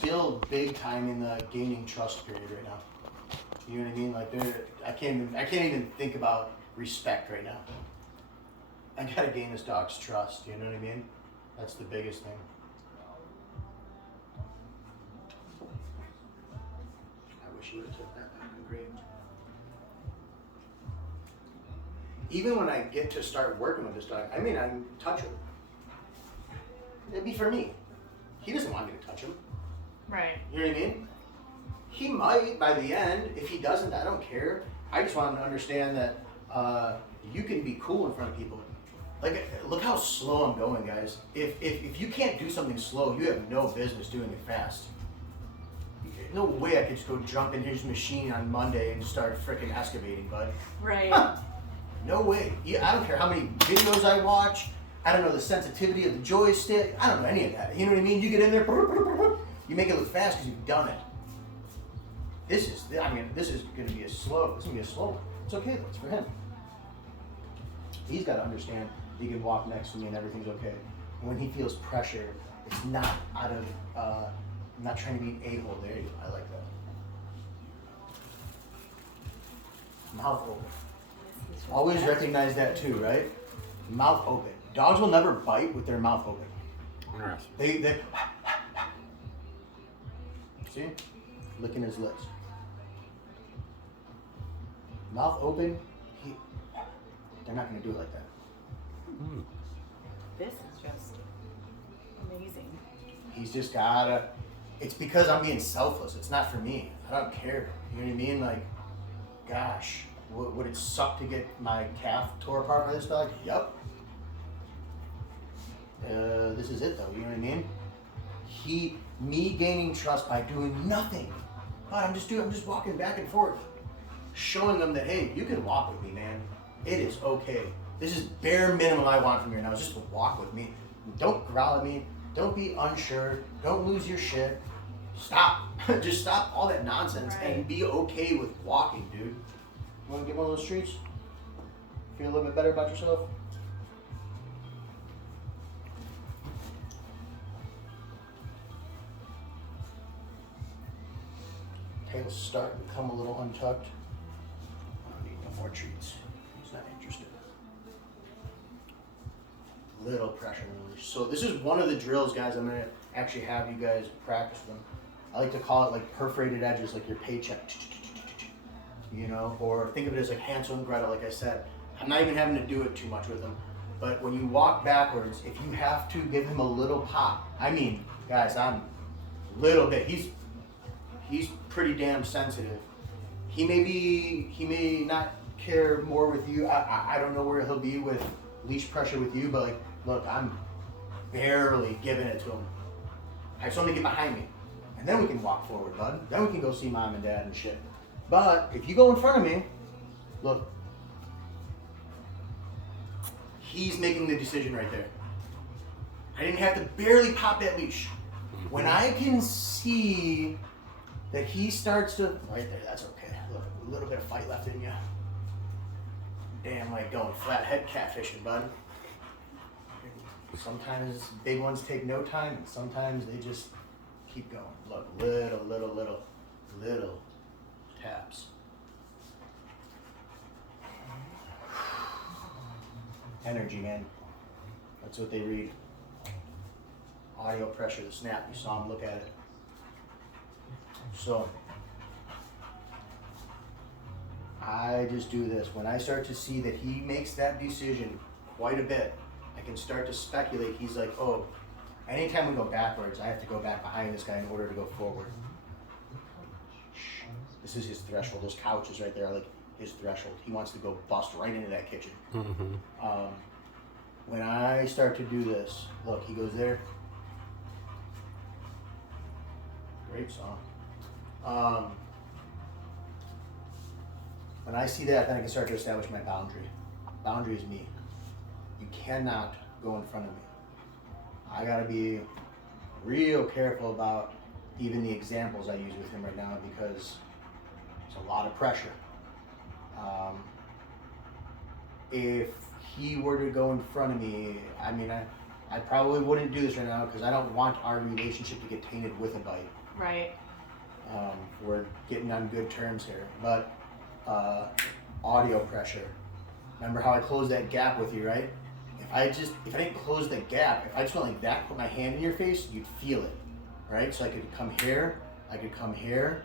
still big time in the gaining trust period right now. You know what I mean? Like I can't even think about respect right now. I gotta gain this dog's trust. You know what I mean? That's the biggest thing. I wish you would have took that back. I'm great. Even when I get to start working with this dog, I may not touch him. It'd be for me. He doesn't want me to touch him. Right. You know what I mean? He might by the end. If he doesn't, I don't care. I just want him to understand that you can be cool in front of people. Like, look how slow I'm going, guys. If you can't do something slow, you have no business doing it fast. No way I could just go jump in his machine on Monday and start freaking excavating, bud. Right. No way. I don't care how many videos I watch. I don't know the sensitivity of the joystick. I don't know any of that. You know what I mean? You get in there, you make it look fast because you've done it. This is going to be a slow one. It's okay though. It's for him. He's got to understand he can walk next to me and everything's okay. And when he feels pressure, it's not out of, I'm not trying to be an a-hole. There you go. I like that. Mouth open. Always recognize that too, right? Mouth open. Dogs will never bite with their mouth open. Yes. They see? Licking his lips. Mouth open, they're not going to do it like that. Mm. This is just amazing. He's just gotta, it's because I'm being selfless. It's not for me. I don't care. You know what I mean? Like, gosh, would it suck to get my calf tore apart by this dog? Yep. This is it though, you know what I mean? Me gaining trust by doing nothing. But I'm just walking back and forth. Showing them that, hey, you can walk with me, man. It is okay. This is bare minimum I want from you now, is just to walk with me. Don't growl at me. Don't be unsure. Don't lose your shit. Stop. Just stop all that nonsense and be okay with walking, dude. You want to get one of those treats? Feel a little bit better about yourself? Tail's starting to come a little untucked. I don't need no more treats. He's not interested. Little pressure release. So this is one of the drills, guys. I'm gonna actually have you guys practice them. I like to call it like perforated edges, like your paycheck. You know, or think of it as like Hansel and Gretel, like I said. I'm not even having to do it too much with them. But when you walk backwards, if you have to give him a little pop, I mean, guys, I'm a little bit. He's pretty damn sensitive. He may not care more with you. I don't know where he'll be with leash pressure with you, but like, look, I'm barely giving it to him. I just want to get behind me. And then we can walk forward, bud. Then we can go see mom and dad and shit. But if you go in front of me, look, he's making the decision right there. I didn't have to barely pop that leash. When I can see that he starts to, right there, that's okay. Look, a little bit of fight left in you. Damn, like going flathead catfishing, bud. Sometimes big ones take no time, and sometimes they just keep going. Look, little taps. Energy, man. That's what they read. Audio pressure, the snap. You saw him look at it. So, I just do this. When I start to see that he makes that decision quite a bit, I can start to speculate. He's like, oh, anytime we go backwards, I have to go back behind this guy in order to go forward. Shh. This is his threshold. Those couches right there are like his threshold. He wants to go bust right into that kitchen. Mm-hmm. When I start to do this, look, he goes there. Great song. When I see that, then I can start to establish my boundary. Boundary is me. You cannot go in front of me. I gotta be real careful about even the examples I use with him right now because it's a lot of pressure. If he were to go in front of me, I mean, I probably wouldn't do this right now because I don't want our relationship to get tainted with a bite. Right. We're getting on good terms here. But audio pressure. Remember how I closed that gap with you, right? If I didn't close the gap, if I just went like that, put my hand in your face, you'd feel it, right? So I could come here, I could come here.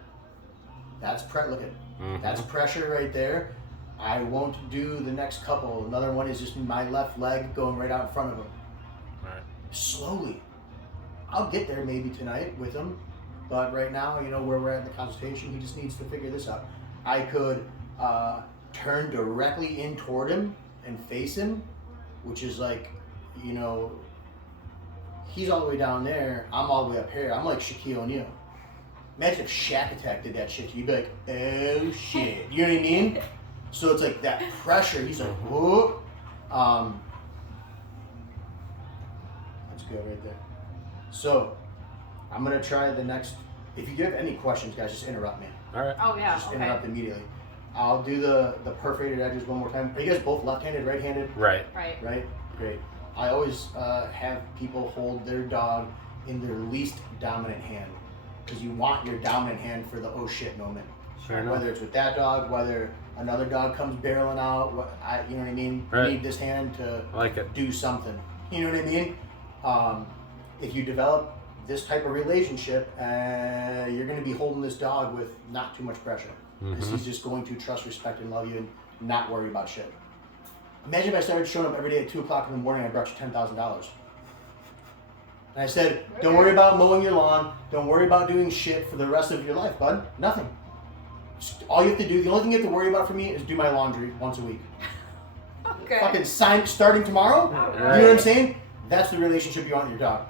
That's look at, that's pressure right there. I won't do the next couple. Another one is just my left leg going right out in front of him. Right. Slowly. I'll get there maybe tonight with him, but right now, you know, where we're at in the consultation, he just needs to figure this out. I could turn directly in toward him and face him, which is like, you know, he's all the way down there, I'm all the way up here. I'm like Shaquille O'Neal. Imagine if Shaq Attack did that shit, you'd be like, oh shit. You know what I mean? So it's like that pressure. He's like, whoa. That's good right there. So I'm gonna try the next. If you have any questions, guys, just interrupt me. All right. Oh yeah. Just Okay. interrupt immediately. I'll do the perforated edges one more time. Are you guys both left-handed, right-handed? Right. Right. Right? Great. I always have people hold their dog in their least dominant hand, because you want your dominant hand for the oh shit moment. Sure enough. Whether it's with that dog, whether another dog comes barreling out, you know what I mean? Right. You need this hand to I like it. do something. You know what I mean? If you develop this type of relationship, you're going to be holding this dog with not too much pressure. Because he's just going to trust, respect, and love you and not worry about shit. Imagine if I started showing up every day at 2 o'clock in the morning and I brought you $10,000. And I said, don't worry about mowing your lawn. Don't worry about doing shit for the rest of your life, bud. Nothing. All you have to do, the only thing you have to worry about for me is do my laundry once a week. Okay. Fucking sign starting tomorrow? You know what I'm saying? That's the relationship you want with your dog.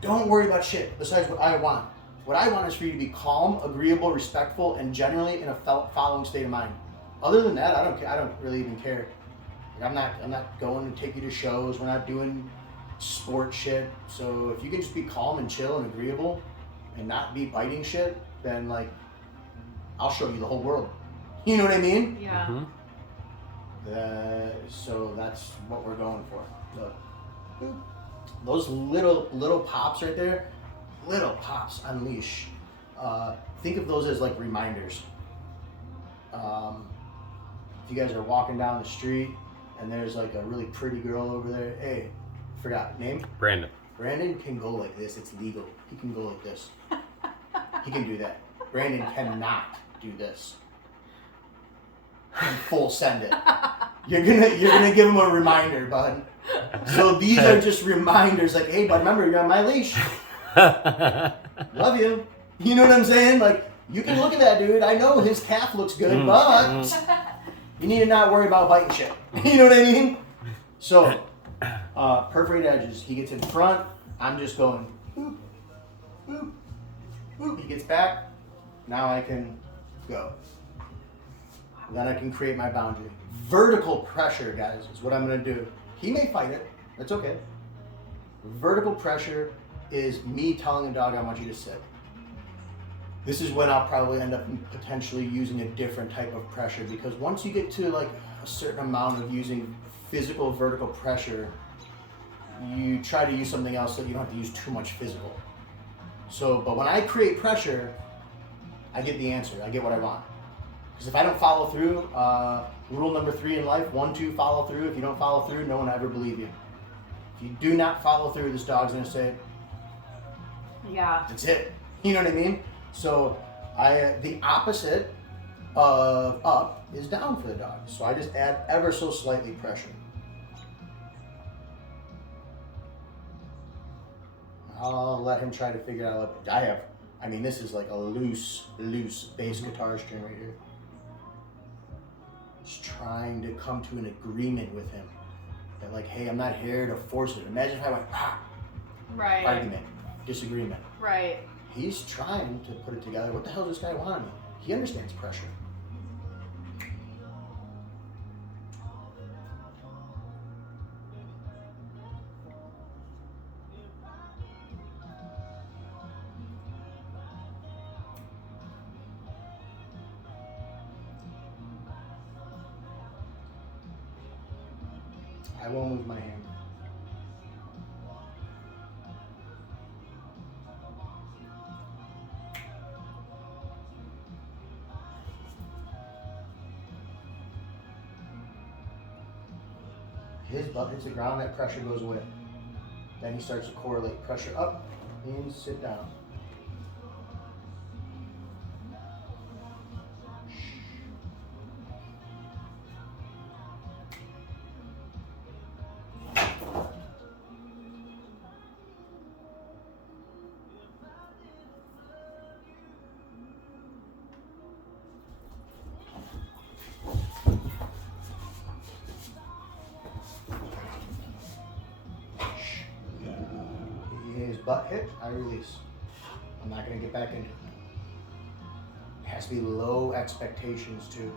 Don't worry about shit besides what I want. What I want is for you to be calm, agreeable, respectful, and generally in a following state of mind. Other than that, I don't care. I don't really even care. Like, I'm not going to take you to shows. We're not doing sport shit. So if you can just be calm and chill and agreeable and not be biting shit, then like I'll show you the whole world. You know what I mean? Yeah. So that's what we're going for. Look. Those little pops right there, little pops on leash. Think of those as like reminders. If you guys are walking down the street and there's like a really pretty girl over there, hey, forgot name? Brandon. Brandon can go like this. It's legal. He can go like this. He can do that. Brandon cannot do this. And full send it. You're gonna give him a reminder, bud. So these are just reminders, like, hey, bud, remember you're on my leash. Love you. You know what I'm saying? Like, you can look at that dude. I know his calf looks good, but you need to not worry about biting shit. You know what I mean? So, perforated edges. He gets in front. I'm just going, boop, boop, boop. He gets back. Now I can go. Then I can create my boundary. Vertical pressure, guys, is what I'm going to do. He may fight it. That's okay. Vertical pressure is me telling a dog I want you to sit. This is when I'll probably end up potentially using a different type of pressure, because once you get to like a certain amount of using physical vertical pressure, you try to use something else so that you don't have to use too much physical. So, but when I create pressure, I get the answer. I get what I want. Because if I don't follow through, rule number 3 in life, 1, 2, follow through. If you don't follow through, no one will ever believe you. If you do not follow through, this dog's gonna say, Yeah. that's it. You know what I mean? So the opposite of up is down for the dog. So I just add ever so slightly pressure. I'll let him try to figure out what I mean, this is like a loose bass guitar string right here. Just trying to come to an agreement with him. That like, hey, I'm not here to force it. Imagine if I went, Right. argument, disagreement. Right. He's trying to put it together. What the hell does this guy want of me? He understands pressure. I won't move my hand. his butt hits the ground, that pressure goes away. Then he starts to correlate. Pressure up, and sit down. His butt hit, I release. I'm not gonna get back into it. It has to be low expectations too.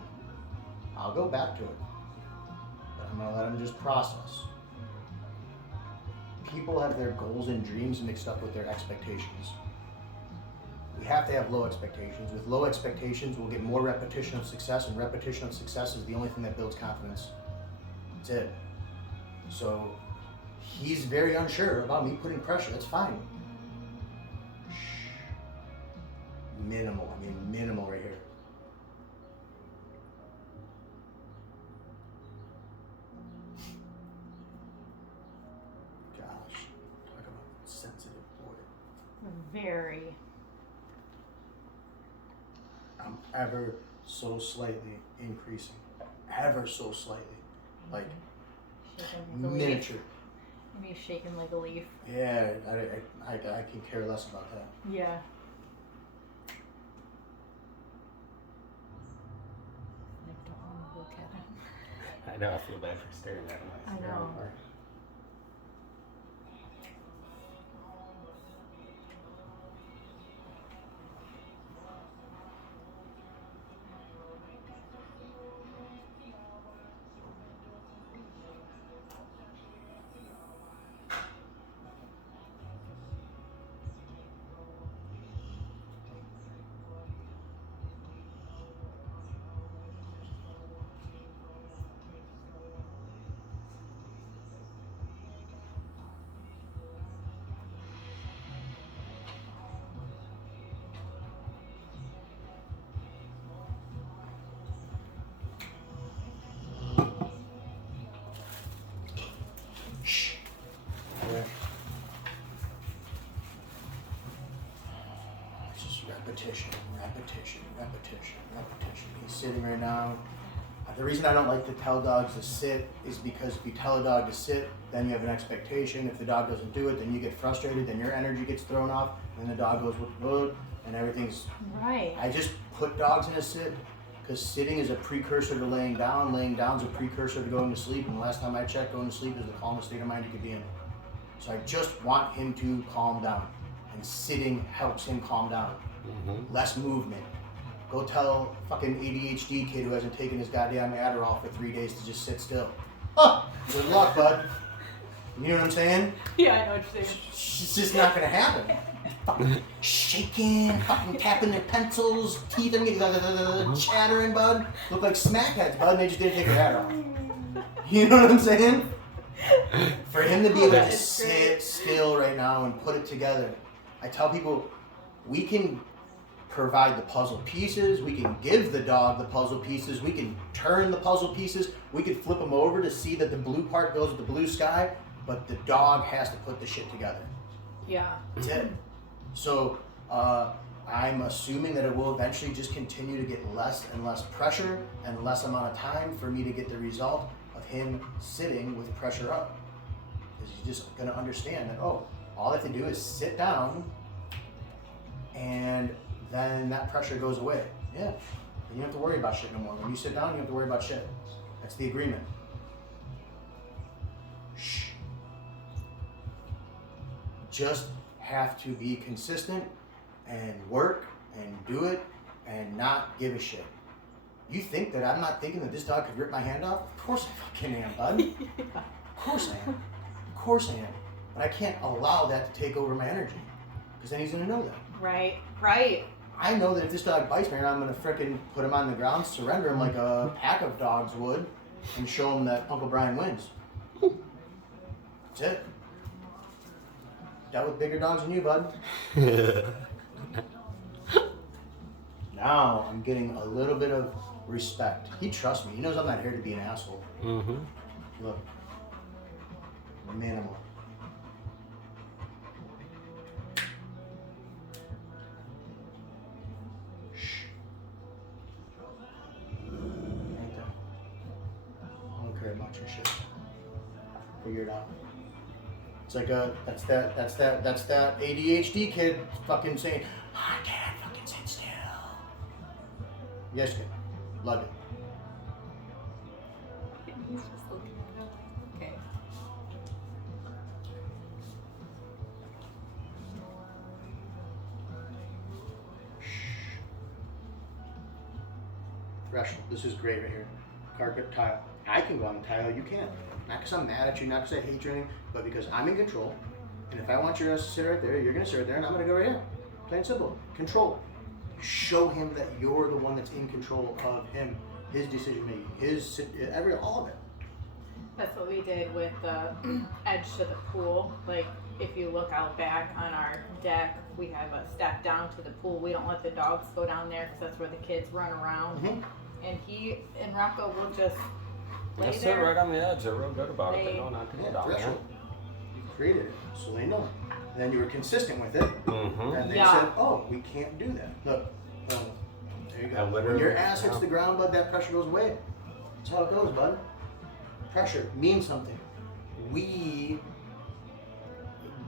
I'll go back to it, but I'm gonna let him just process. People have their goals and dreams mixed up with their expectations. We have to have low expectations. With low expectations, we'll get more repetition of success, and repetition of success is the only thing that builds confidence. That's it. So he's very unsure about me putting pressure. That's fine. Minimal. I mean, minimal right here. Gosh, talk about sensitive boy. Very. I'm ever so slightly increasing. Ever so slightly. Like Shaking like a leaf. miniature. Maybe shaking like a leaf. Yeah, I can care less about that. Yeah. I don't want to look at him. I know, I feel bad for staring at him. I know. Shh. Yeah. It's just repetition, repetition, repetition, repetition. He's sitting right now. The reason I don't like to tell dogs to sit is because if you tell a dog to sit, then you have an expectation. If the dog doesn't do it, then you get frustrated, then your energy gets thrown off, and the dog goes with and everything's. Right. I just put dogs in a sit because sitting is a precursor to laying down. Laying down is a precursor to going to sleep. And the last time I checked, going to sleep is the calmest state of mind you could be in. So I just want him to calm down, and sitting helps him calm down. Mm-hmm. Less movement. Go tell fucking ADHD kid who hasn't taken his goddamn Adderall for 3 days to just sit still. Huh, good luck, bud. You know what I'm saying? Yeah, I know what you're saying. It's just not gonna happen. Fucking shaking, fucking tapping their pencils, teeth and getting chattering, bud. Look like smackheads, bud, and they just didn't take their Adderall. You know what I'm saying? For him to be able to That just is great. sit still right now and put it together. I tell people, we can provide the puzzle pieces, we can give the dog the puzzle pieces, we can turn the puzzle pieces, we can flip them over to see that the blue part goes with the blue sky, but the dog has to put the shit together. Yeah. That's it. So I'm assuming that it will eventually just continue to get less and less pressure and less amount of time for me to get the result of him sitting with pressure up. Because he's just gonna understand that, oh, all I have to do is sit down and then that pressure goes away. Yeah. You don't have to worry about shit no more. When you sit down, you don't have to worry about shit. That's the agreement. Shh. Just have to be consistent and work and do it and not give a shit. You think that I'm not thinking that this dog could rip my hand off? Of course I fucking am, bud. Of course I am. Of course I am. But I can't allow that to take over my energy. Because then he's gonna know that. Right. Right. I know that if this dog bites me, I'm gonna frickin' put him on the ground, surrender him like a pack of dogs would, and show him that Uncle Brian wins. That's it. Dealt with bigger dogs than you, bud. Now I'm getting a little bit of respect. He trusts me. He knows I'm not here to be an asshole. Mm-hmm. Look, Minimal. Shh. Right there. I don't care about your shit. Figure it out. It's like that's that ADHD kid fucking saying, I can't fucking sit still. Yes, kid. Love it. He's just looking at it. Okay. Threshold. This is great right here. Carpet tile. I can go on the tile. You can't. Not because I'm mad at you, not because I hate you or anything, but because I'm in control. And if I want your ass to sit right there, you're going to sit right there, and I'm going to go right here. Plain and simple. Control. Show him that you're the one that's in control of him, his decision making, all of it. That's what we did with the edge to the pool. Like, if you look out back on our deck, we have a step down to the pool. We don't let the dogs go down there because that's where the kids run around. Mm-hmm. And Rocco will just lay Just sit there. right on the edge. They're real good about it. They know not to go down there. Threshold. You created it, so they know. And then you were consistent with it, Mm-hmm. and they Yeah. said, "Oh, we can't do that." Look, there you go. I When literally- your ass hits yeah. the ground, bud, that pressure goes away. That's how it goes, bud. Pressure means something. We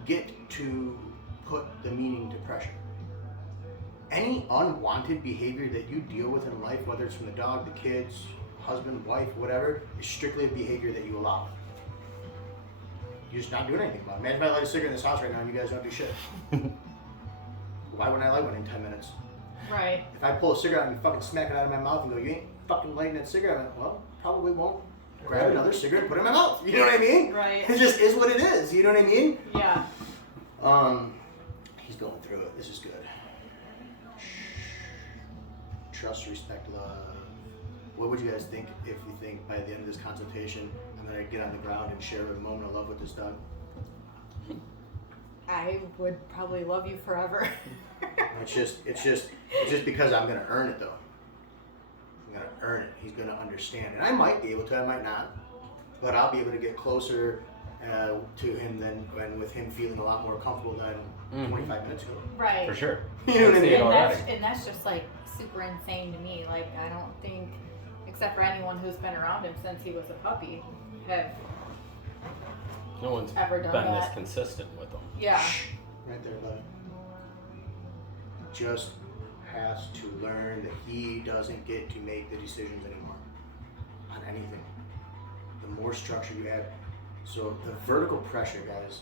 get to put the meaning to pressure. Any unwanted behavior that you deal with in life, whether it's from the dog, the kids, husband, wife, whatever, is strictly a behavior that you allow. You're just not doing anything about it. Imagine if I light a cigarette in this house right now and you guys don't do shit. Why wouldn't I light one in 10 minutes? Right. If I pull a cigarette and you fucking smack it out of my mouth and go, you ain't fucking lighting that cigarette, I'm like, well, probably won't. Grab Right. another cigarette and put it in my mouth. You know what I mean? Right. It just is what it is. You know what I mean? Yeah. He's going through it. This is good. Trust, respect, love. What would you guys think if you think by the end of this consultation, I'm gonna get on the ground and share a moment of love with this dog? I would probably love you forever. It's just because I'm gonna earn it though. I'm gonna earn it. He's gonna understand, and I might be able to. I might not, but I'll be able to get closer to him than when with him feeling a lot more comfortable than 25 minutes ago. Right. For sure. You know what I see mean? it already. And that's just like super insane to me. Like, I don't think, except for anyone who's been around him since he was a puppy, have No one's ever done been that. this consistent with them. Yeah. Right there, buddy. Just has to learn that he doesn't get to make the decisions anymore on anything. The more structure you have. So the vertical pressure, guys,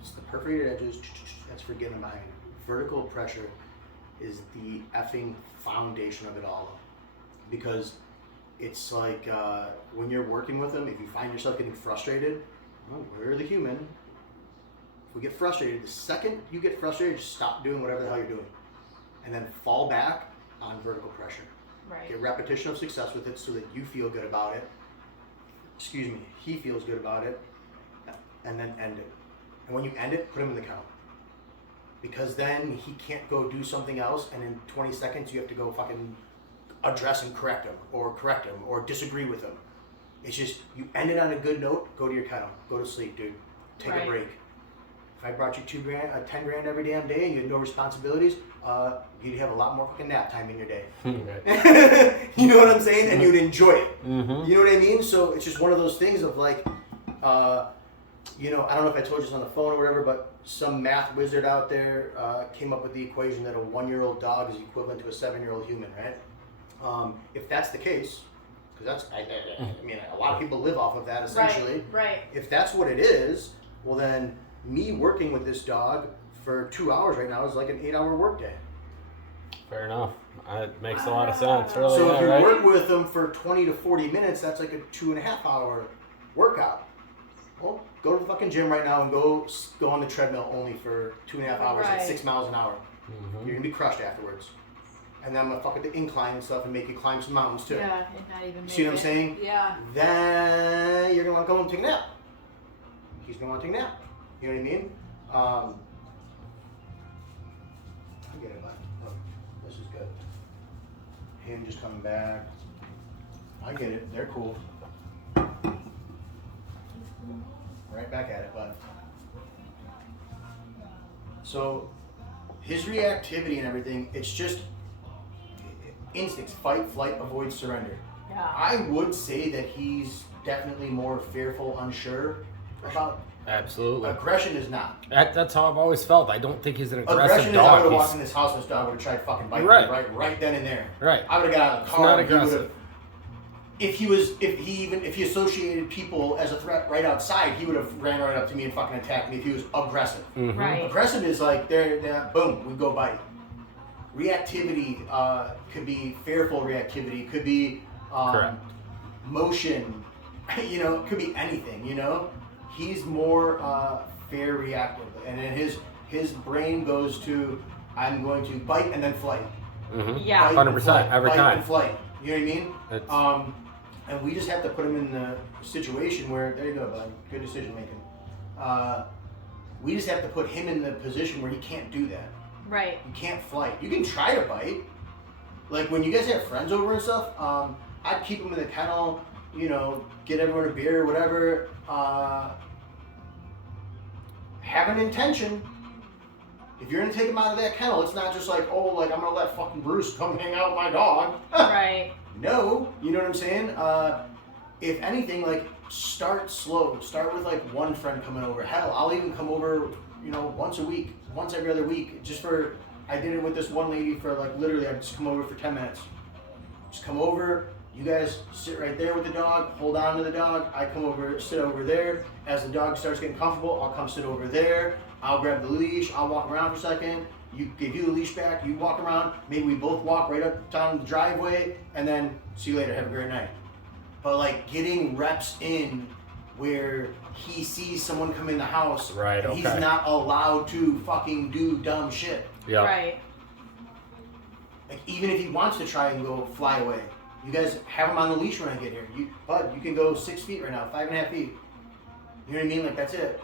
it's the perforated edges, that's for getting behind. Vertical pressure is the effing foundation of it all. Because it's like when you're working with them, if you find yourself getting frustrated, well, we're the human. If we get frustrated, the second you get frustrated, just stop doing whatever the hell you're doing. And then fall back on vertical pressure. Right. Get repetition of success with it so that you feel good about it. Excuse me, he feels good about it. And then end it. And when you end it, put him in the kennel. Because then he can't go do something else, and in 20 seconds you have to go fucking address and correct him or disagree with him. It's just, you end it on a good note, go to your kennel, go to sleep, dude. Take Right. a break. If I brought you $10,000 every damn day and you had no responsibilities, you'd have a lot more fucking nap time in your day. Right. You know what I'm saying? And you'd enjoy it. Mm-hmm. You know what I mean? So it's just one of those things of like, you know, I don't know if I told you this on the phone or whatever, but some math wizard out there came up with the equation that a 1-year-old dog is equivalent to a 7-year-old human, right? If that's the case, because that's, I mean, a lot of people live off of that essentially. Right. If that's what it is, well then, me working with this dog for 2 hours right now is like an 8-hour workday. Fair enough. It makes a lot of sense. Really, So yeah, if you right? work with them for 20 to 40 minutes, that's like a 2.5-hour workout. Well, go to the fucking gym right now and go on the treadmill only for 2.5 hours at Right. 6 miles an hour. Mhm. You're gonna be crushed afterwards. And then I'm gonna fuck with the incline and stuff and make you climb some mountains too. Yeah, and not even See make what I'm it. saying? Yeah. Then you're gonna want to go and take a nap. He's gonna want to take a nap. You know what I mean? I get it, bud. Look, this is good. Him just coming back. I get it. They're cool. right back at it, bud. So his reactivity and everything, it's just instincts: fight, flight, avoid, surrender. Yeah. I would say that he's definitely more fearful, unsure about. Absolutely. Aggression is not. That's how I've always felt. I don't think he's an aggressive Aggression is I dog. would have walked in this house and this dog would have tried to fucking bite me right then and there. Right. I would have got out of the It's car. not And he aggressive. would have, if he associated people as a threat right outside, he would have ran right up to me and fucking attacked me if he was aggressive. Mhm. Right. Aggressive is like boom, we go bite. Reactivity could be fearful reactivity, could be Correct. motion, you know, it could be anything, you know. He's more fear reactive, and then his brain goes to, I'm going to bite and then flight. Mhm. Yeah. Bite and 100% flight, every bite time. and flight. You know what I mean? It's- And we just have to put him in the situation where, there you go, bud. Good decision making. We just have to put him in the position where he can't do that. Right. You can't flight. You can try to bite. Like when you guys have friends over and stuff, I'd keep him in the kennel, you know, get everyone a beer or whatever. Have an intention. If you're gonna take him out of that kennel, it's not just like, oh, like I'm gonna let fucking Bruce come hang out with my dog. Right. No, you know what I'm saying? If anything, like start slow. Start with like one friend coming over. Hell, I'll even come over, you know, once a week, once every other week. I did it with this one lady for like literally, I'd just come over for 10 minutes. Just come over. You guys sit right there with the dog, hold on to the dog. I come over, sit over there. As the dog starts getting comfortable, I'll come sit over there. I'll grab the leash. I'll walk around for a second. You give you the leash back. You walk around. Maybe we both walk right up down the driveway, and then see you later. Have a great night. But like getting reps in where he sees someone come in the house, Right, and he's okay. not allowed to fucking do dumb shit. Yeah. Right. Like even if he wants to try and go fly away, you guys have him on the leash when I get here. Bud, you can go 6 feet right now, 5.5 feet. You know what I mean? Like that's it.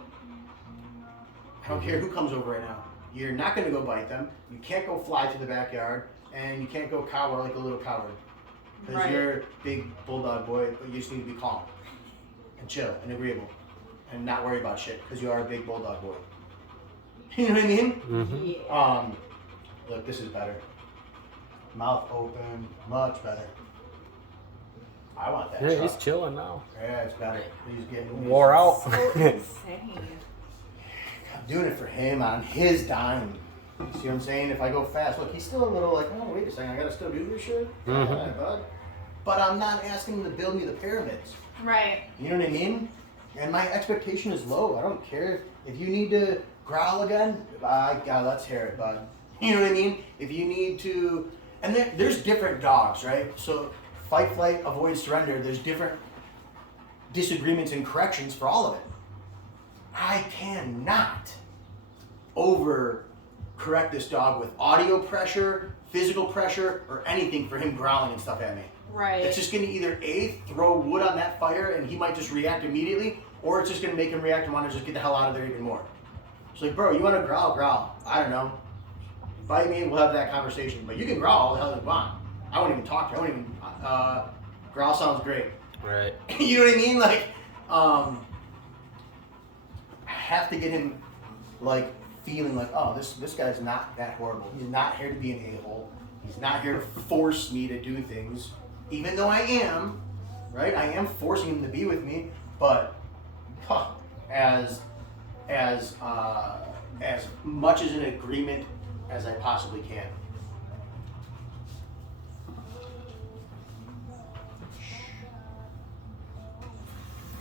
I don't care who comes over right now. You're not going to go bite them. You can't go fly to the backyard, and you can't go cower like a little coward. Because Right. you're a big bulldog boy, but you just need to be calm and chill and agreeable and not worry about shit because you are a big bulldog boy. You know what I mean? Mhm. Yeah. Look, this is better. Mouth open, much better. I want that. Yeah, truck. he's chilling now. Yeah, it's better. He's getting Wore out. So insane. I'm doing it for him on his dime. See what I'm saying? If I go fast, look, he's still a little like, oh, wait a second, I gotta still do this shit? Mhm. Yeah, bud. But I'm not asking him to build me the pyramids. Right. You know what I mean? And my expectation is low. I don't care. If you need to growl again, God, let's hear it, bud. You know what I mean? If you need to, and there's different dogs, right? So fight, flight, avoid, surrender, there's different disagreements and corrections for all of it. I cannot over correct this dog with audio pressure, physical pressure, or anything for him growling and stuff at me. Right. It's just going to either A, throw wood on that fire and he might just react immediately, or it's just going to make him react and want to just get the hell out of there even more. It's like, bro, you want to growl, growl. I don't know. Bite me and we'll have that conversation. But you can growl all the hell you want. I won't even talk to you. I won't even, growl sounds great. Right. You know what I mean? Like, I have to get him, like, feeling like, oh, this guy's not that horrible. He's not here to be an a-hole. He's not here to force me to do things. Even though I am, right? I am forcing him to be with me, but as much as an agreement as I possibly can.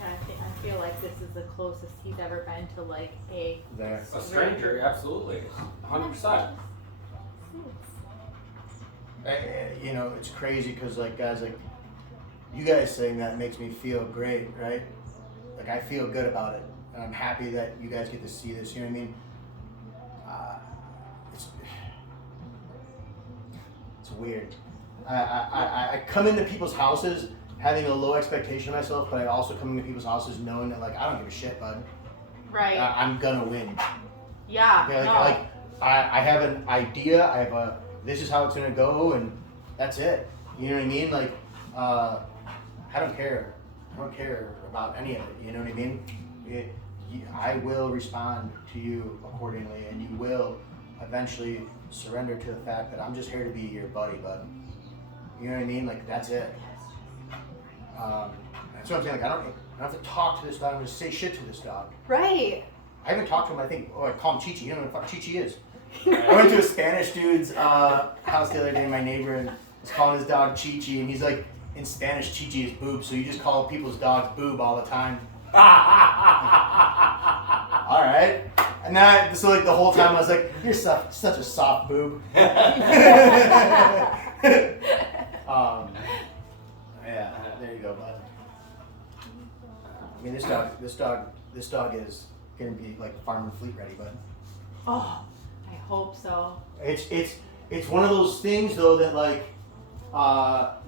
I feel like this is the closest he's ever been to like a There. A stranger, absolutely. 100%. You know, it's crazy because, like, guys, like, you guys saying that makes me feel great, right? Like, I feel good about it. And I'm happy that you guys get to see this, you know what I mean? It's weird. I come into people's houses having a low expectation of myself, but I also come into people's houses knowing that, like, I don't give a shit, bud. right. I'm gonna win. Yeah. Okay, no. I have an idea. I have this is how it's gonna go, and that's it. You know what I mean? Like, I don't care. I don't care about any of it. You know what I mean? I will respond to you accordingly, and you will eventually surrender to the fact that I'm just here to be your buddy, bud. You know what I mean? Like, that's it. That's what I'm saying. Like, I don't have to talk to this dog. I'm going to say shit to this dog. Right. I haven't talked to him, I think, I call him Chichi. You don't know what the fuck Chichi is. I went to a Spanish dude's house the other day, my neighbor, and was calling his dog Chichi, and he's like, in Spanish, Chichi is boob, so you just call people's dogs boob all the time. Alright. And then, so like the whole time I was like, you're such a soft boob. Yeah, there you go, bud. I mean, this dog is gonna be like Farm and Fleet ready, bud. Oh, I hope so. It's one of those things though that like,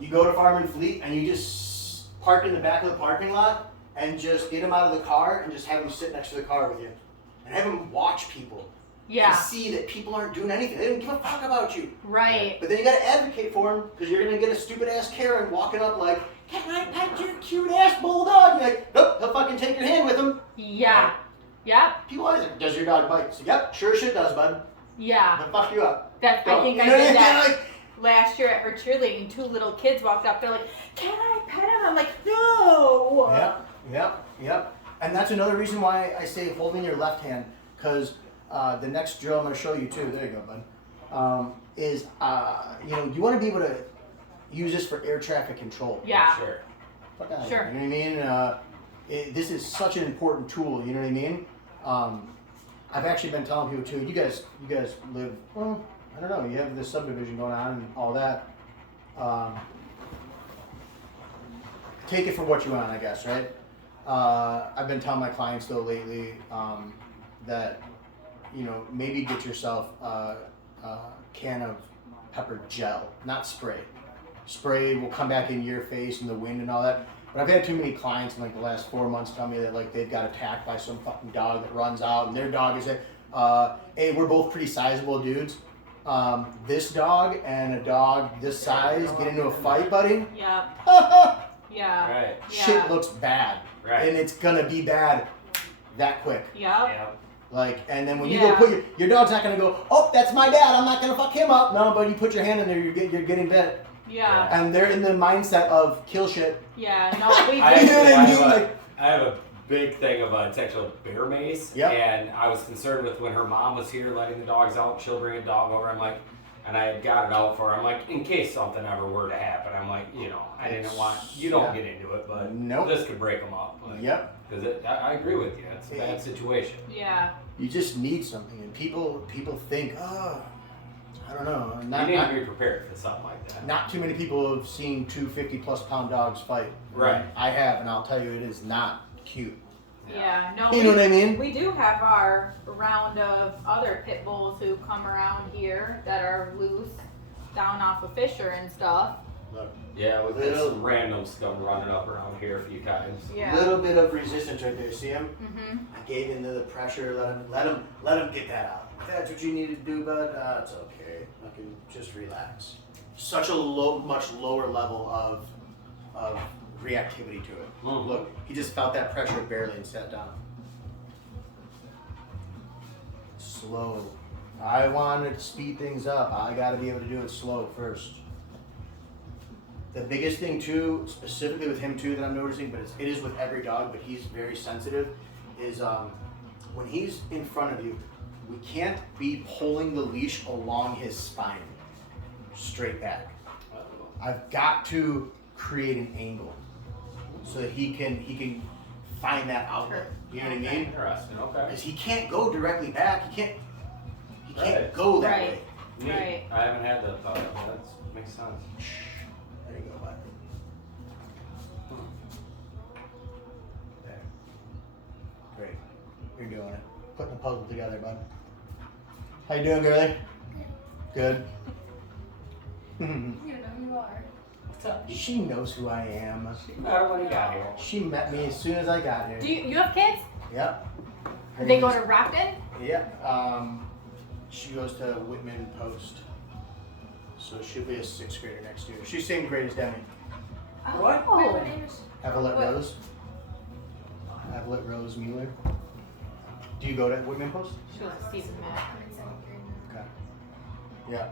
you go to Farm and Fleet and you just park in the back of the parking lot and just get him out of the car and just have him sit next to the car with you and have him watch people. Yeah. To see that people aren't doing anything. They don't give a fuck about you. Right. But then you gotta advocate for him because you're gonna get a stupid ass Karen walking up like, can I pet your cute ass bulldog? You're like, nope, he'll fucking take your hand with him. Yeah. Yep. People always like, does your dog bite? So, yep, sure shit does, bud. Yeah. He'll fuck you up. I think I You know did what that mean? Like, last year at her cheerleading. 2 little kids walked up. They're like, can I pet him? I'm like, no. Yep. And that's another reason why I say hold in your left hand, because the next drill I'm going to show you too, there you go, bud, is, you want to be able to use this for air traffic control. Yeah. Sure. Fuck out of Sure. here, you know what I mean? This is such an important tool, you know what I mean? I've actually been telling people too, you guys live, well, I don't know, you have this subdivision going on and all that. Take it for what you want, I guess, right? I've been telling my clients though lately that, maybe get yourself a can of pepper gel, not spray. Spray will come back in your face and the wind and all that. But I've had too many clients in like the last 4 months tell me that like they've got attacked by some fucking dog that runs out and their dog is hey, we're both pretty sizable dudes. This dog and a dog this size get into a fight, buddy. Yep. Yeah. Right. Shit looks bad. Right. And it's gonna be bad that quick. Yep. Yeah. Like, and then when you go put your dog's not gonna go, oh, that's my dad, I'm not gonna fuck him up. No, but you put your hand in there, you're getting bit. Yeah. And they're in the mindset of kill shit. Yeah. No, we I did. have a big thing of it's actually a bear mace. Yep. And I was concerned with when her mom was here letting the dogs out, she'll bring a dog over. I'm like, and I had got it out for her. I'm like, in case something ever were to happen. I'm like, I didn't want, you don't get into it, but Nope. this could break them up. Like, Yep. Because I agree with you. It's a bad situation. Yeah. You just need something, and people think, oh, I don't know. You need to be prepared for something like that. Not too many people have seen 2 50+ pound dogs fight. Right. I have, and I'll tell you, it is not cute. Yeah. No. You know what I mean? We do have our round of other pit bulls who come around here that are loose down off of Fisher and stuff. Look, Yeah, we've had some randoms come running up around here a few times. Yeah. little bit of resistance right there. See him? Mhm. I gave into the pressure. Let him get that out. If that's what you need to do, bud, it's okay. I can just relax. Such a much lower level of reactivity to it. Mhm. Look, he just felt that pressure barely and sat down. Slow. I wanted to speed things up. I got to be able to do it slow first. The biggest thing too, specifically with him too, that I'm noticing, but it is with every dog, but he's very sensitive, is when he's in front of you, we can't be pulling the leash along his spine, straight back. I've got to create an angle so that he can find that outlet. You know what I mean? Interesting. Okay. Because he can't go directly back. He can't Right. go that Right. way. Neat. Right. I haven't had that thought. That makes sense. There you go, bud. There. Great. You're doing it. Putting the puzzle together, bud. How you doing, girlie? Good. You know who you are. What's up? She knows who I am. She met when he got here. She met me as soon as I got here. Do you have kids? Yep. Did they go to Rockton? Yep. She goes to Whitman Post. So she'll be a 6th grader next year. She's same grade as Demi. What? Wait, what name is Evelyn What? Rose. Evelyn Rose Mueller. Do you go to Woodman Post? She was a season mat. I'm in second grade now. Okay. Yeah.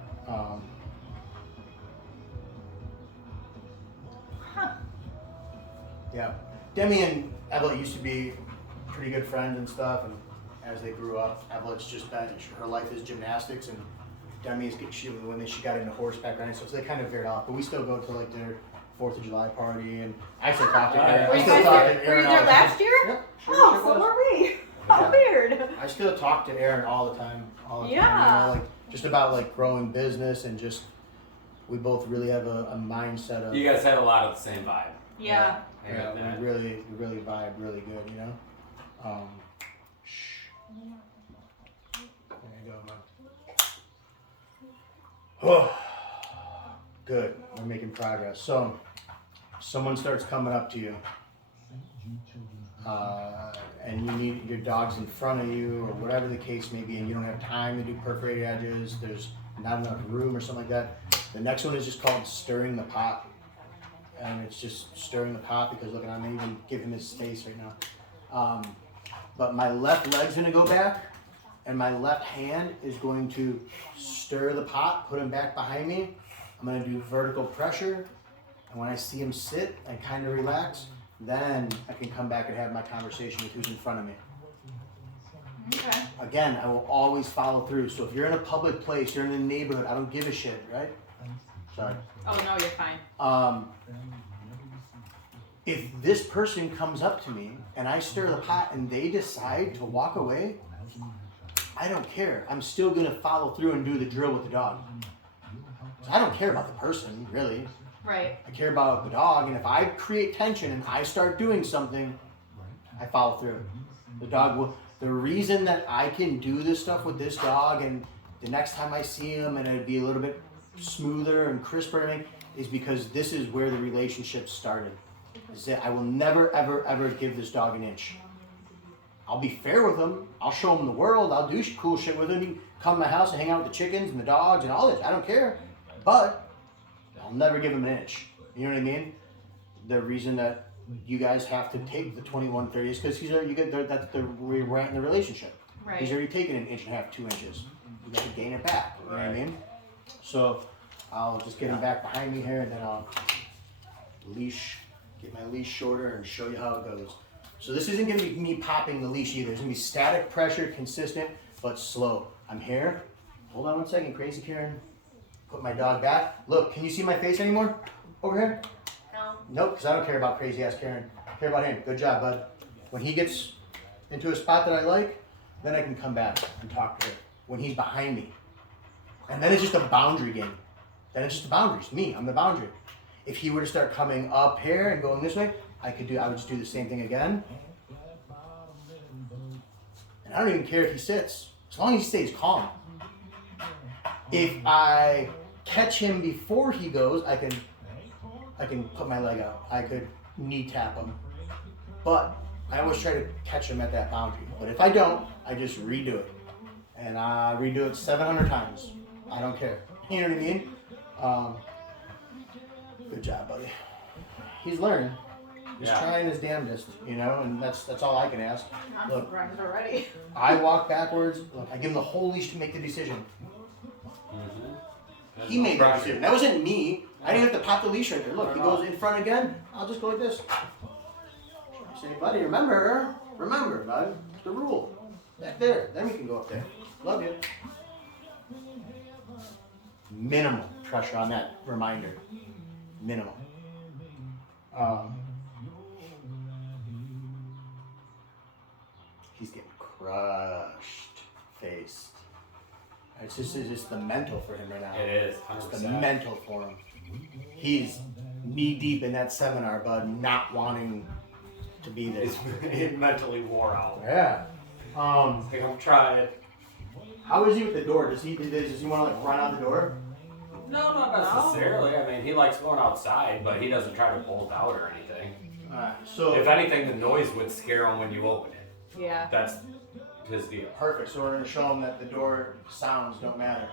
Yeah. Demi and Evelyn used to be pretty good friends and stuff, and as they grew up, Evelyn's just been, her life is gymnastics, and Demi's when she got into horseback riding, so they kind of veered off. But we still go to like their 4th of July party, and I still talk to Aaron. Were I you still guys talk there? to Were Aaron you all there the time. last year? Yep. Sure, Oh, sure so was. were we. How weird. I still talk to Aaron all the time. All the time, Yeah. like just about like growing business, and just we both really have a mindset of. You guys have a lot of the same vibe. Yeah. I got that. we really vibe really good, you know. Shh. There you go, man. Oh, good. We're making progress. So, someone starts coming up to you, and you need your dog's in front of you, or whatever the case may be, and you don't have time to do perforated edges. There's not enough room, or something like that. The next one is just called stirring the pot. And it's just stirring the pot because look, I'm even give him his space right now. But my left leg's gonna go back, and my left hand is going to stir the pot, put him back behind me. I'm gonna do vertical pressure, and when I see him sit and kind of relax, then I can come back and have my conversation with who's in front of me. Okay. Again, I will always follow through. So if you're in a public place, you're in a neighborhood, I don't give a shit, right? Sorry. Oh, no, you're fine. If this person comes up to me and I stir the pot and they decide to walk away, I don't care. I'm still gonna follow through and do the drill with the dog. So I don't care about the person, really. Right. I care about the dog, and if I create tension and I start doing something, I follow through. The dog will. The reason that I can do this stuff with this dog, and the next time I see him, and it'd be a little bit smoother and crisper, is because this is where the relationship started. Is that I will never, ever, ever give this dog an inch. I'll be fair with him. I'll show him the world. I'll do cool shit with him. He can come to my house and hang out with the chickens and the dogs and all this. I don't care. But I'll never give him an inch. You know what I mean? The reason that you guys have to take the 21-30 is because that's where we're at in the relationship. Right. He's already taken an inch and a half, 2 inches. You got to gain it back. You know what I mean? So I'll just get him back behind me here, and then I'll get my leash shorter and show you how it goes. So this isn't going to be me popping the leash either. It's going to be static pressure, consistent, but slow. I'm here. Hold on one second, crazy Karen. Put my dog back. Look, can you see my face anymore? Over here? No. Nope, because I don't care about crazy ass Karen. I care about him. Good job, bud. When he gets into a spot that I like, then I can come back and talk to her. When he's behind me. And then it's just a boundary game. Then it's just the boundaries. Me, I'm the boundary. If he were to start coming up here and going this way, I would just do the same thing again. And I don't even care if he sits, as long as he stays calm. If I catch him before he goes, I can put my leg out. I could knee tap him. But I always try to catch him at that boundary. But if I don't, I just redo it. And I redo it 700 times. I don't care. You know what I mean? Good job, buddy. He's learning. He's trying his damnedest, you know, and that's all I can ask. I'm Look, surprised already. I walk backwards. Look, I give him the whole leash to make the decision. He made that decision. That wasn't me. I didn't have to pop the leash right there. Look, he goes in front again. I'll just go like this. I say, buddy, remember, bud, it's the rule. Back there. Then we can go up there. Love you. Minimal pressure on that reminder. Minimal. He's getting crushed, faced. It's just the mental for him right now. It is, 100%. It's the mental for him. He's knee deep in that seminar, bud, not wanting to be there. He's mentally wore out. Yeah. Like, I'm trying. How is he with the door? Does he want to like run out the door? No, not necessarily. I mean, he likes going outside, but he doesn't try to bolt out or anything. Alright, so If anything, the noise would scare him when you open it. Yeah. That's his deal. perfect. So we're gonna show him that the door sounds don't matter.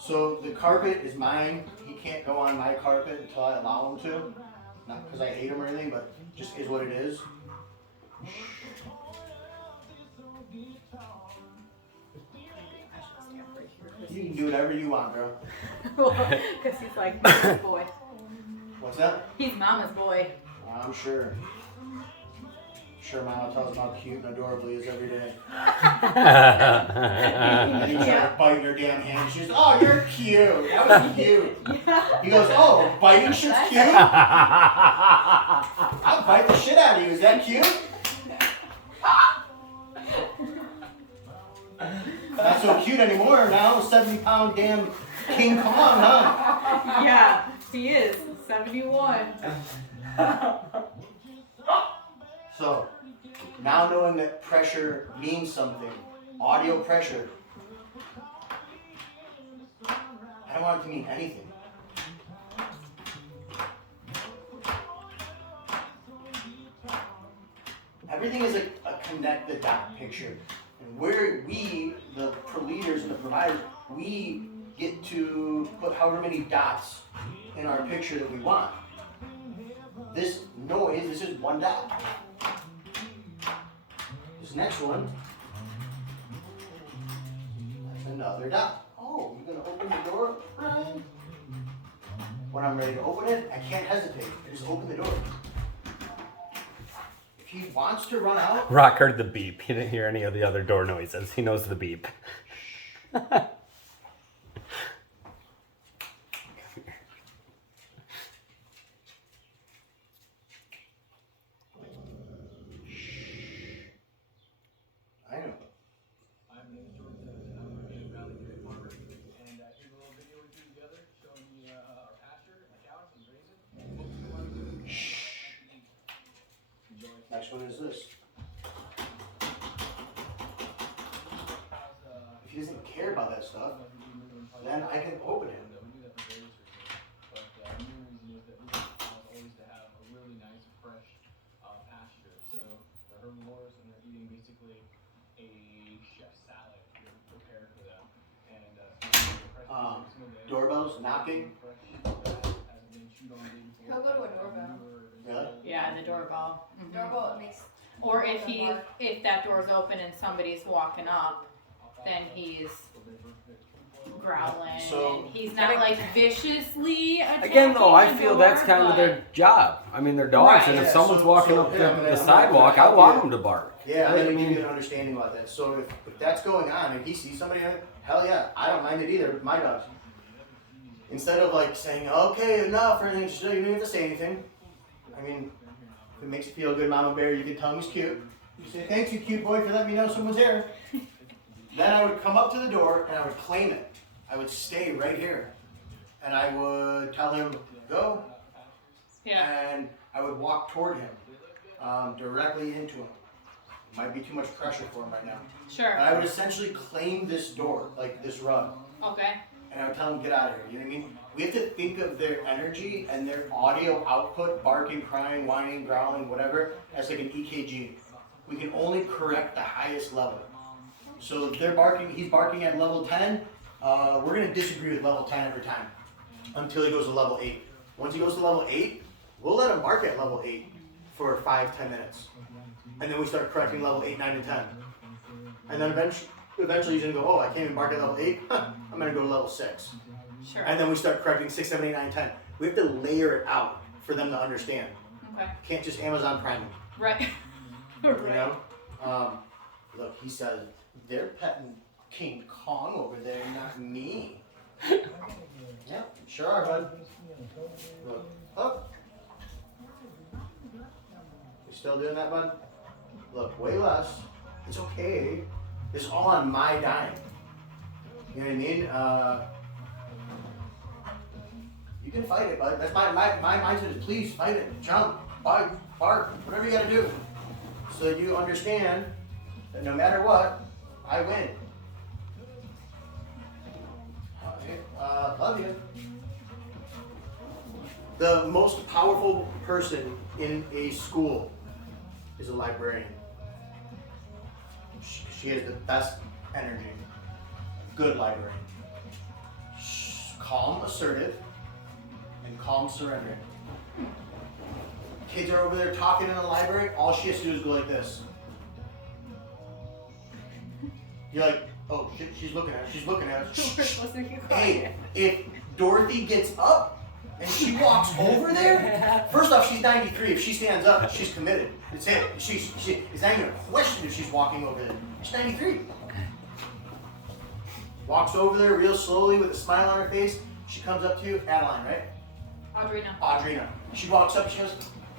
So the carpet is mine. He can't go on my carpet until I allow him to. Not because I hate him or anything, but just is what it is. You can do whatever you want, bro. Because he's like mama's boy. What's that? He's mama's boy. I'm sure. Sure, Mama tells him how cute and adorable he is every day. And then he starts biting her damn hand. She's, oh, you're cute. That was cute. Yeah. He goes, oh, biting shit's cute? I'll bite the shit out of you. Is that cute? Not so cute anymore now. 70-pound damn King Kong, huh? Yeah, he is 71. So, now knowing that pressure means something, audio pressure, I don't want it to mean anything. Everything is a connect the dot picture. And where we, the leaders and the providers, we get to put however many dots in our picture that we want. This noise, this is one dot. This next one, that's another dot. Oh, you're gonna open the door, Brian? When I'm ready to open it, I can't hesitate. I just open the door. If he wants to run out, Rock heard the beep. He didn't hear any of the other door noises. He knows the beep. I know. I'm going to join the Valley Dairy Farmer, and here's a little video we do together showing you our pasture and the cows and grazing. Enjoy. Next one is this. If he doesn't care about that stuff, then I can open it. We do that for various reasons, but the main reason is that we want cows always to have a really nice, fresh pasture. So the herbivores, and they're eating basically a chef's salad prepared for them. And Doorbells knocking. He'll go to a doorbell. Really? Yeah, the doorbell. Mhm. Doorbell it makes. Or if that door's open and somebody's walking up, then he's growling. So- and he's not like viciously attacking Again, though, I the feel door, that's kind of but- their job. I mean, they're dogs, Right. and if Yeah, someone's so- walking so, up yeah, I'm the gonna sidewalk, I help want you. them to bark. Yeah, I'm Right? gonna give you an understanding about that. So if that's going on and he sees somebody, hell yeah, I don't mind it either with my dogs. Instead of like saying, okay, enough, or anything, you don't even have to say anything. I mean, if it makes you feel good, Mama Bear, you can tell him he's cute. You say, thanks you cute boy for letting me know someone's there. Then I would come up to the door and I would claim it. I would stay right here. And I would tell him, go. Yeah. And I would walk toward him, directly into him. It might be too much pressure for him right now. Sure. But I would essentially claim this door, like this rug. Okay. And I would tell them, get out of here. You know what I mean? We have to think of their energy and their audio output, barking, crying, whining, growling, whatever, as like an EKG. We can only correct the highest level. So if they're barking, he's barking at level 10, we're going to disagree with level 10 every time until he goes to level 8. Once he goes to level 8, we'll let him bark at level 8 for 5-10 minutes. And then we start correcting level 8, 9, and 10. And then eventually he's going to go, oh, I can't even bark at level 8. I'm going to go to level 6. Sure. And then we start correcting 6, 7, 8, 9, 10. We have to layer it out for them to understand. Okay. Can't just Amazon Prime them. Right. You know? Look, he says, they're petting King Kong over there, not me. Yeah, sure are, bud. Look, up. You still doing that, bud? Look, way less. It's okay. It's all on my dime. You know what I mean? You can fight it, bud. That's my mindset is please fight it. Jump, bite, bark, whatever you gotta do. So that you understand that no matter what, I win. Okay, love you. The most powerful person in a school is a librarian. She has the best energy. Good librarian. Calm, assertive, and calm, surrendering. Kids are over there talking in the library, all she has to do is go like this. You're like, Oh shit, she's looking at us. She's looking at us. We're supposed to be Hey, quiet. if Dorothy gets up and she walks over there, first off, she's 93. If she stands up, she's committed. It's it. It's not even a question if she's walking over there. She's 93. Walks over there real slowly with a smile on her face. She comes up to you, Adeline, right? Audrina. She walks up, she goes,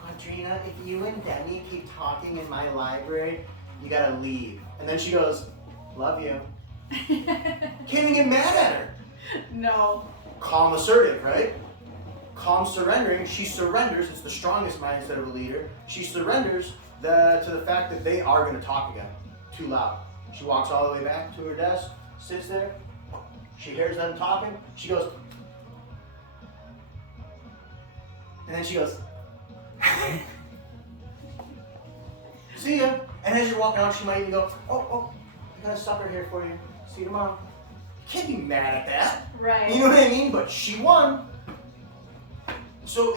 Audrina, if you and Demi keep talking in my library, you gotta leave. And then she goes, love you. Can't even get mad at her. No. Calm, assertive, right? Calm, surrendering. She surrenders. It's the strongest mindset of a leader. She surrenders to the fact that they are going to talk again. Too loud. She walks all the way back to her desk, sits there. She hears them talking. She goes, and then she goes, see ya. And as you're walking out, she might even go, oh, I got a supper here for you. See you tomorrow. You can't be mad at that. Right. You know what I mean? But she won. So